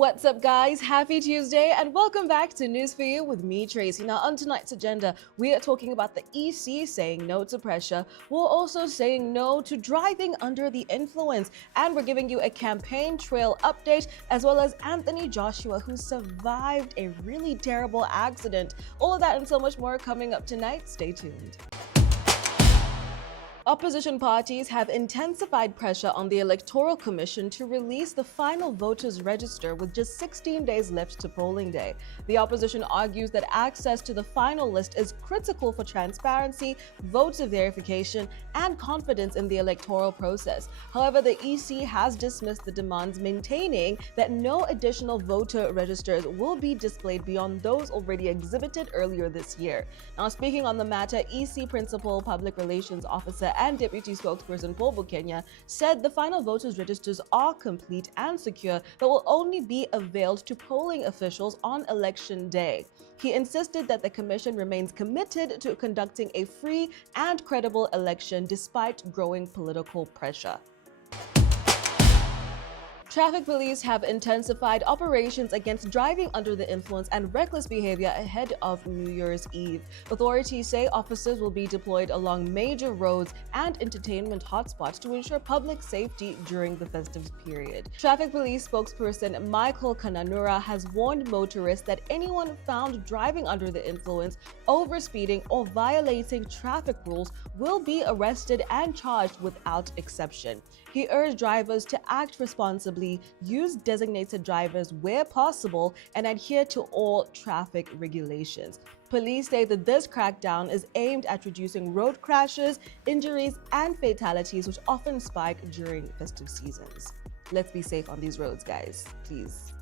What's up, guys? Happy Tuesday and welcome back to News for You with me, Tracy. Now, on tonight's agenda, we are talking about the EC saying no to pressure. We're also saying no to driving under the influence, and we're giving you a campaign trail update, as well as Anthony Joshua, who survived a really terrible accident. All of that and so much more coming up tonight. Stay tuned. Opposition parties have intensified pressure on the Electoral Commission to release the final voters' register with just 16 days left to polling day. The opposition argues that access to the final list is critical for transparency, voter verification, and confidence in the electoral process. However, the EC has dismissed the demands, maintaining that no additional voter registers will be displayed beyond those already exhibited earlier this year. Now, speaking on the matter, EC Principal Public Relations Officer and Deputy Spokesperson Bukenya said the final voters' registers are complete and secure, but will only be availed to polling officials on election day. He insisted that the commission remains committed to conducting a free and credible election despite growing political pressure. Traffic police have intensified operations against driving under the influence and reckless behavior ahead of New Year's Eve. Authorities say officers will be deployed along major roads and entertainment hotspots to ensure public safety during the festive period. Traffic police spokesperson Michael Kananura has warned motorists that anyone found driving under the influence, overspeeding, or violating traffic rules will be arrested and charged without exception. He urged drivers to act responsibly, use designated drivers where possible, and adhere to all traffic regulations. Police say that this crackdown is aimed at reducing road crashes, injuries, and fatalities, which often spike during festive seasons. Let's be safe on these roads, guys, please.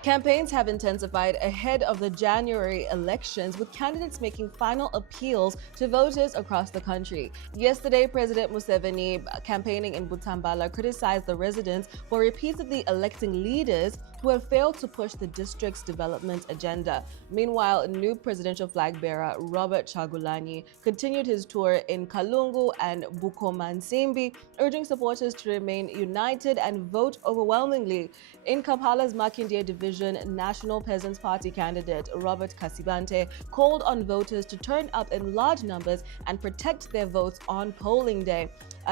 Campaigns have intensified ahead of the January elections, with candidates making final appeals to voters across the country. Yesterday, President Museveni, campaigning in Butambala, criticized the residents for repeatedly electing leaders who have failed to push the district's development agenda. Meanwhile, new presidential flag bearer Robert Chagulanyi continued his tour in Kalungu and Bukomansimbi, urging supporters to remain united and vote overwhelmingly. In Kampala's Makindye Division, National Peasants Party candidate Robert Kasibante called on voters to turn up in large numbers and protect their votes on polling day.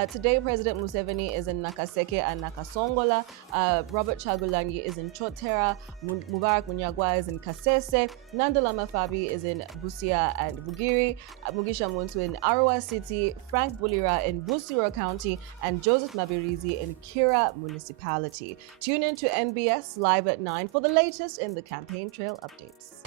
Today, President Museveni is in Nakaseke and Nakasongola. Robert Chagulanyi is in Chotera. Mubarak Munyagwa is in Kasese. Nandalama Fabi is in Busia and Bugiri. Mugisha Muntu in Arua City. Frank Bulira in Busiro County. And Joseph Mabirizi in Kira Municipality. Tune in to NBS Live at 9 for the latest in the campaign trail updates.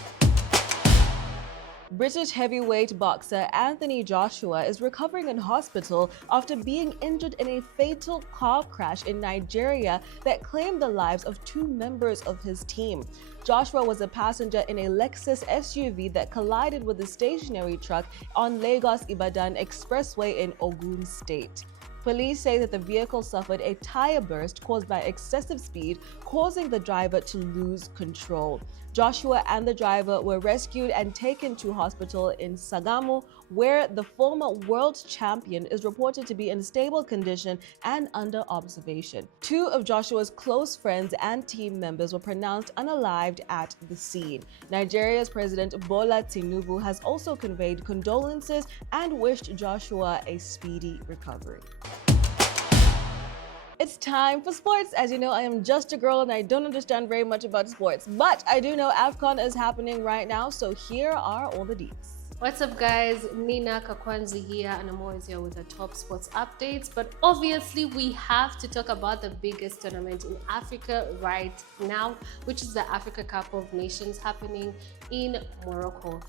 British heavyweight boxer Anthony Joshua is recovering in hospital after being injured in a fatal car crash in Nigeria that claimed the lives of 2 members of his team. Joshua was a passenger in a Lexus SUV that collided with a stationary truck on Lagos-Ibadan Expressway in Ogun State. Police say that the vehicle suffered a tire burst caused by excessive speed, causing the driver to lose control. Joshua and the driver were rescued and taken to hospital in Sagamu, where the former world champion is reported to be in stable condition and under observation. 2 of Joshua's close friends and team members were pronounced unalived at the scene. Nigeria's President Bola Tinubu has also conveyed condolences and wished Joshua a speedy recovery. It's time for sports. As you know, I am just a girl and I don't understand very much about sports, but I do know AFCON is happening right now, so here are all the deets. What's up, guys? Nina Kakwanzi here, and I'm always here with the top sports updates. But obviously, we have to talk about the biggest tournament in Africa right now, which is the Africa Cup of Nations happening in Morocco.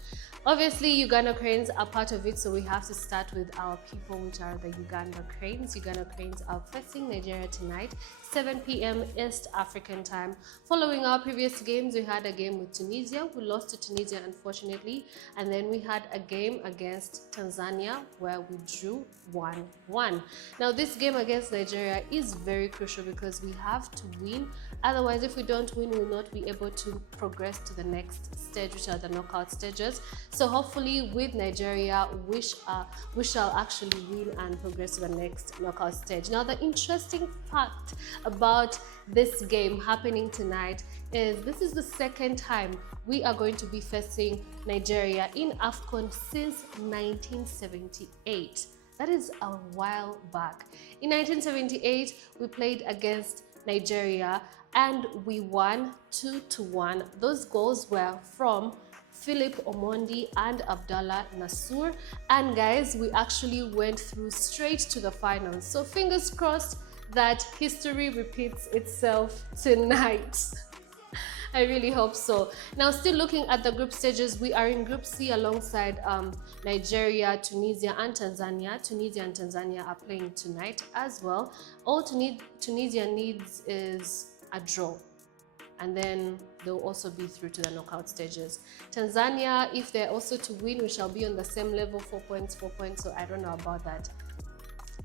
Obviously, Uganda Cranes are part of it, so we have to start with our people, which are the Uganda Cranes. Uganda Cranes are facing Nigeria tonight, 7 p.m. East African time. Following our previous games, we had a game with Tunisia. We lost to Tunisia, unfortunately, and then we had a game against Tanzania where we drew 1-1. Now, this game against Nigeria is very crucial because we have to win Otherwise, if we don't win, we'll not be able to progress to the next stage, which are the knockout stages. So hopefully with Nigeria, we shall actually win and progress to the next knockout stage. Now, the interesting fact about this game happening tonight is this is the second time we are going to be facing Nigeria in AFCON since 1978. That is a while back. In 1978, we played against Nigeria and we won 2-1. Those goals were from Philip Omondi and Abdallah Nasur. And guys, we actually went through straight to the finals. So fingers crossed that history repeats itself tonight. I really hope so. Now, still looking at the group stages, we are in Group C alongside Nigeria, Tunisia, and Tanzania. Tunisia and Tanzania are playing tonight as well. All Tunisia needs is a draw, and then they'll also be through to the knockout stages. Tanzania, if they're also to win, we shall be on the same level, 4 points, 4 points. So I don't know about that.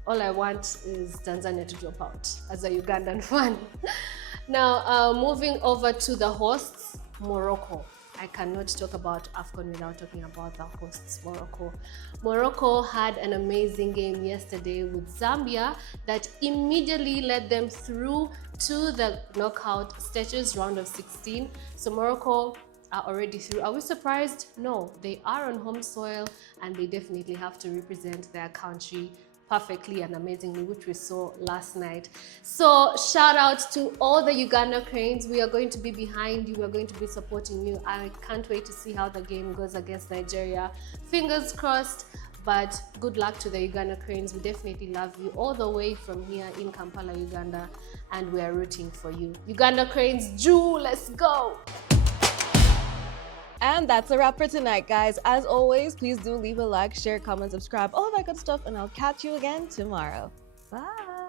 All I want is Tanzania to drop out as a Ugandan fan. Now, moving over to the hosts, Morocco. I cannot talk about AFCON without talking about the hosts, Morocco. Morocco had an amazing game yesterday with Zambia that immediately led them through to the knockout stages, round of 16. So Morocco are already through. Are we surprised? No, they are on home soil and they definitely have to represent their country perfectly and amazingly, which we saw last night. So shout out to all the Uganda Cranes. We are going to be behind you. We are going to be supporting you. I can't wait to see how the game goes against Nigeria. Fingers crossed, but good luck to the Uganda Cranes. We definitely love you all the way from here in Kampala, Uganda, and we are rooting for you. Uganda Cranes, Jew, let's go! And that's a wrap for tonight, guys. As always, please do leave a like, share, comment, subscribe, all of that good stuff, and I'll catch you again tomorrow. Bye.